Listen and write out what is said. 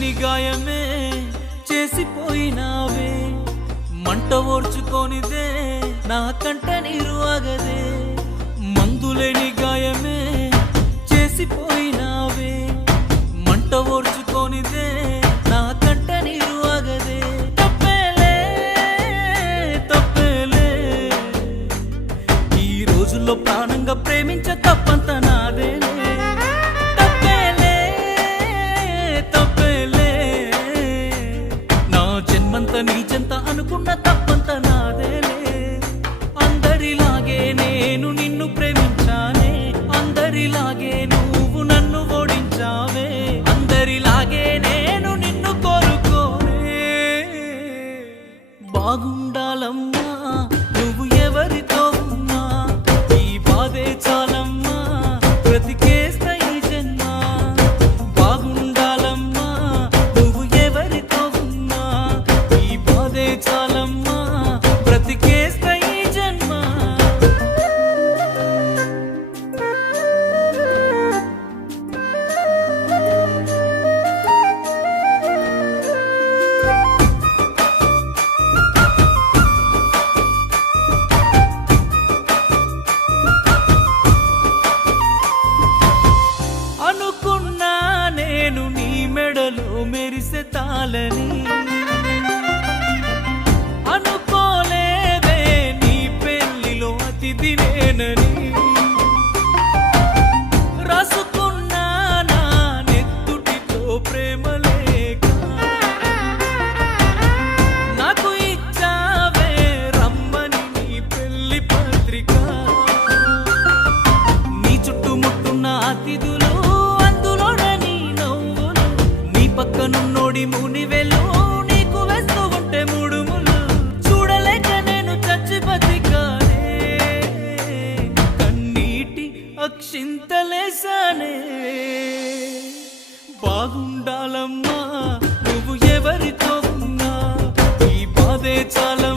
మందులేని గాయమే చేసిపోయినావే, మంట ఓర్చుకోనిదే నా కంట నీరు ఆగదే. మందులేని గాయమే చేసిపోయినావే, మంట ఓర్చుకోనిదే నా కంట నీరు ఆగదే. తప్పేలే తప్పేలే, ఈ రోజుల్లో ప్రాణంగా ప్రేమించ తప్పంత నాదేలే. తప్పేలే తప్పేలే, నా జన్మంత నీ చెంత అనుకున్న తప్పంత నాదేలే. అందరిలాగే నేను నిన్ను ప్రేమించానే, అందరిలాగే నువ్వు నన్ను ఓడించావే, అందరిలాగే నేను నిన్ను కోరుకోనే. బాగుండాలమ్మా నువ్వు ఎవరితో ఉన్నా, ఈ బాధే చాలమ్మా బ్రతికేస్తా ఈ జన్మ. బాగుండాలమ్మా నువ్వు ఎవరితో ఉన్నా, ఈ బాధే చాలమ్మా బ్రతికేస్తా ఈ జన్మ. అనుకున్నా నేను నీ మెడలో మెరిసే తాళని, అనుకోలేదే నీ పెళ్లిలో అతిథి నేనని. రాసుకున్నా నా నెత్తుటితో ప్రేమ లేక, నాకు ఇచ్చావే రమ్మని నీ పెళ్లి పత్రిక. నీ చుట్టుముట్టున్న అతిథులు, అందులోన నీ నవ్వులు, నీ పక్కనున్నోడి మునివెలు నీకు వేస్తూ ఉంటే ముడుములు. చూడలేక నేను చచ్చి బతికానే, కన్నీటి అక్షింతలేసానే. బాగుండాలమ్మా నువ్వు ఎవరితో ఉన్నా, ఈ బాధే చాలా